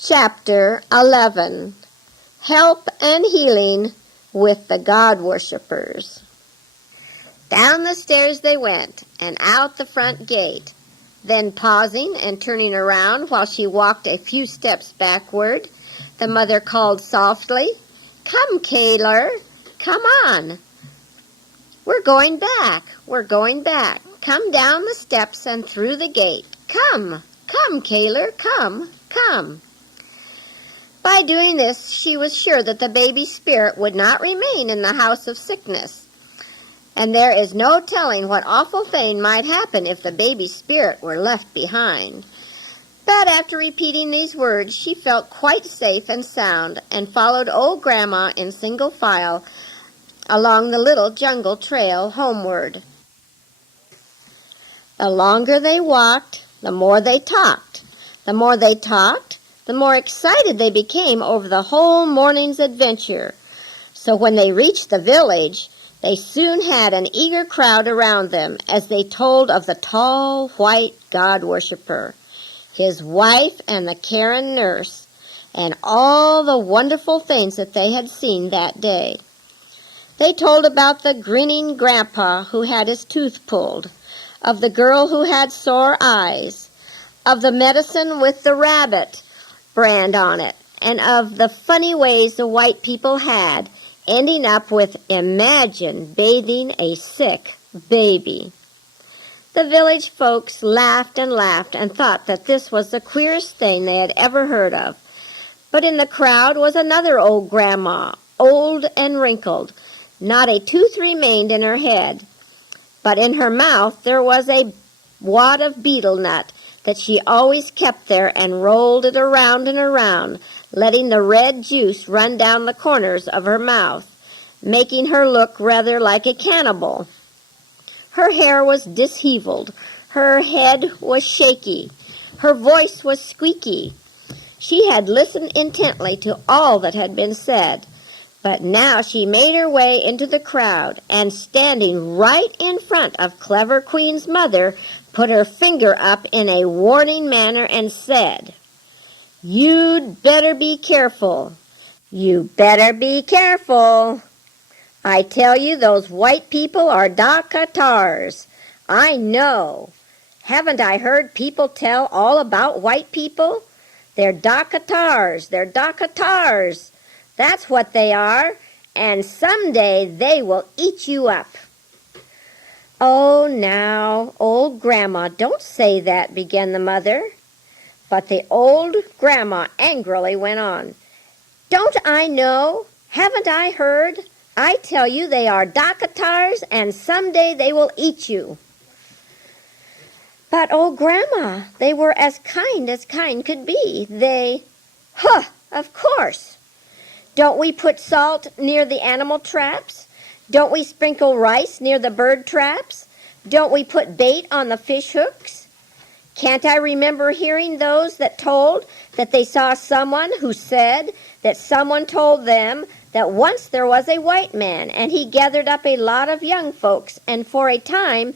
Chapter 11. Help and Healing with the God Worshippers. Down the stairs they went, and out the front gate. Then pausing and turning around while she walked a few steps backward, the mother called softly, "Come, Kaler, come on. We're going back. Come down the steps and through the gate. Come, Kaler, come." By doing this, she was sure that the baby spirit would not remain in the house of sickness. And there is no telling what awful thing might happen if the baby spirit were left behind. But after repeating these words, she felt quite safe and sound, and followed old Grandma in single file along the little jungle trail homeward. The longer they walked, the more they talked. The more they talked, the more excited they became over the whole morning's adventure. So when they reached the village, they soon had an eager crowd around them as they told of the tall, white God worshipper, his wife and the Karen nurse, and all the wonderful things that they had seen that day. They told about the grinning grandpa who had his tooth pulled, of the girl who had sore eyes, of the medicine with the rabbit brand on it, and of the funny ways the white people had, ending up with imagine bathing a sick baby. The village folks laughed and thought that this was the queerest thing they had ever heard of. But in the crowd was another old grandma, old and wrinkled. Not a tooth remained in her head, but in her mouth there was a wad of betel nut that she always kept there and rolled it around and around, letting the red juice run down the corners of her mouth, making her look rather like a cannibal. Her hair was disheveled, her head was shaky, her voice was squeaky. She had listened intently to all that had been said, but now she made her way into the crowd, and standing right in front of Clever Queen's mother, put her finger up in a warning manner and said, "You'd better be careful. You better be careful. I tell you, those white people are Dakatars. I know. Haven't I heard people tell all about white people? They're Dakatars. They're Dakatars. That's what they are, and someday they will eat you up." "Oh, now, old Grandma, don't say that," began the mother. But the old grandma angrily went on. "Don't I know? Haven't I heard? I tell you they are Dakatars, and someday they will eat you." "But, old Grandma, they were as kind could be. Huh, of course. Don't we put salt near the animal traps? Don't we sprinkle rice near the bird traps? Don't we put bait on the fish hooks? Can't I remember hearing those that told that they saw someone who said that someone told them that once there was a white man, and he gathered up a lot of young folks, and for a time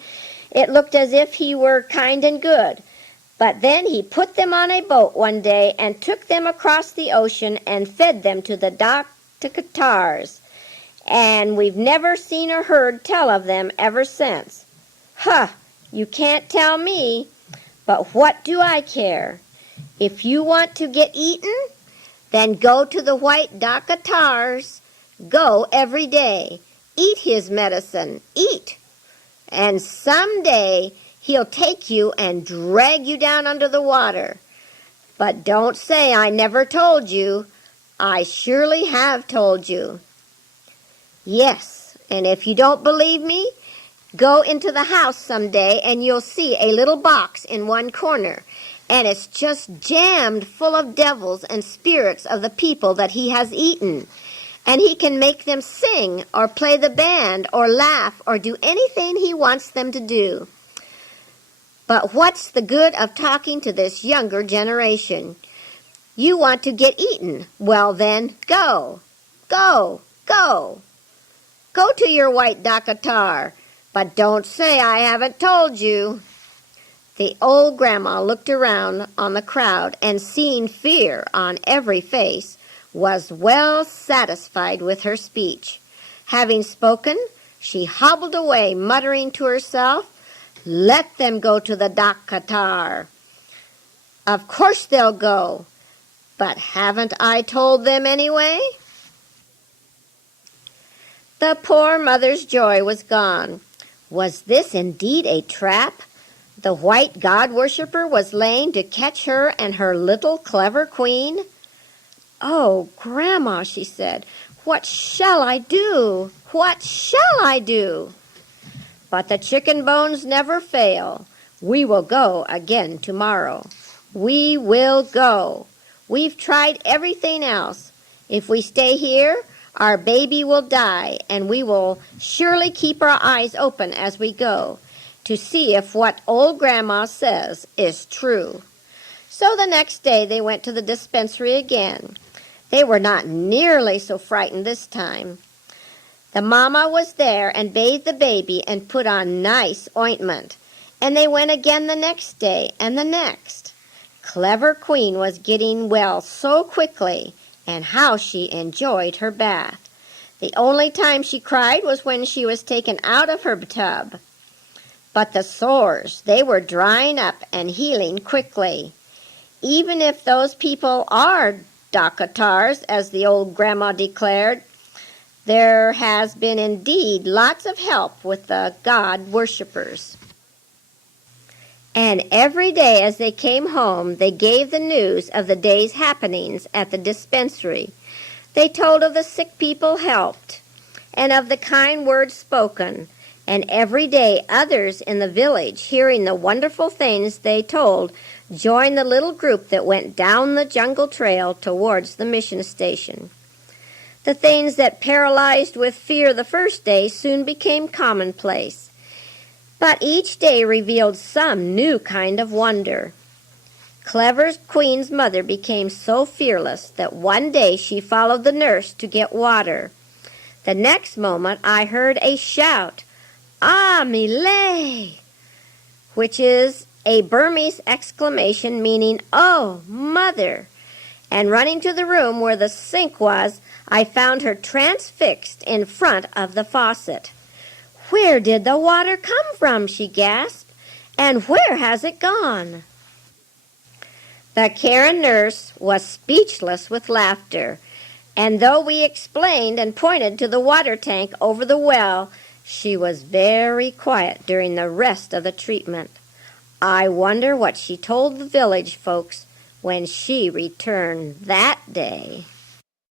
it looked as if he were kind and good. But then he put them on a boat one day and took them across the ocean and fed them to the Dakatars, and we've never seen or heard tell of them ever since." "Huh, you can't tell me. But what do I care? If you want to get eaten, then go to the white Dakatars. Go every day. Eat his medicine. Eat. And someday he'll take you and drag you down under the water. But don't say I never told you. I surely have told you." "Yes, and if you don't believe me, go into the house someday and you'll see a little box in one corner, and it's just jammed full of devils and spirits of the people that he has eaten. And he can make them sing or play the band or laugh or do anything he wants them to do. But what's the good of talking to this younger generation? You want to get eaten. Well then, go. Go to your white Dakatar. But don't say I haven't told you." The old grandma looked around on the crowd and, seeing fear on every face, was well satisfied with her speech. Having spoken, she hobbled away, muttering to herself, "Let them go to the Dakatar. Of course they'll go, but haven't I told them anyway?" The poor mother's joy was gone. Was this indeed a trap the white god-worshipper was laying to catch her and her little clever queen? "Oh, Grandma," she said, "what shall I do? What shall I do?" "But the chicken bones never fail. We will go again tomorrow. We will go. We've tried everything else. If we stay here, our baby will die, and we will surely keep our eyes open as we go to see if what old Grandma says is true." So the next day they went to the dispensary again. They were not nearly so frightened this time. The mama was there and bathed the baby and put on nice ointment. And they went again the next day and the next. Clever Queen was getting well so quickly, and how she enjoyed her bath. The only time she cried was when she was taken out of her tub. But the sores, they were drying up and healing quickly. Even if those people are Dakatars, as the old grandma declared, there has been indeed lots of help with the god worshippers. And every day as they came home, they gave the news of the day's happenings at the dispensary. They told of the sick people helped, and of the kind words spoken, and every day others in the village, hearing the wonderful things they told, joined the little group that went down the jungle trail towards the mission station. The things that paralyzed with fear the first day soon became commonplace, but each day revealed some new kind of wonder. Clever Queen's mother became so fearless that one day she followed the nurse to get water. The next moment I heard a shout, "Ah, Milay," which is a Burmese exclamation meaning, "Oh, Mother!" And running to the room where the sink was, I found her transfixed in front of the faucet. "Where did the water come from?" she gasped. "And where has it gone?" The Karen nurse was speechless with laughter, and though we explained and pointed to the water tank over the well, she was very quiet during the rest of the treatment. I wonder what she told the village folks when she returned that day.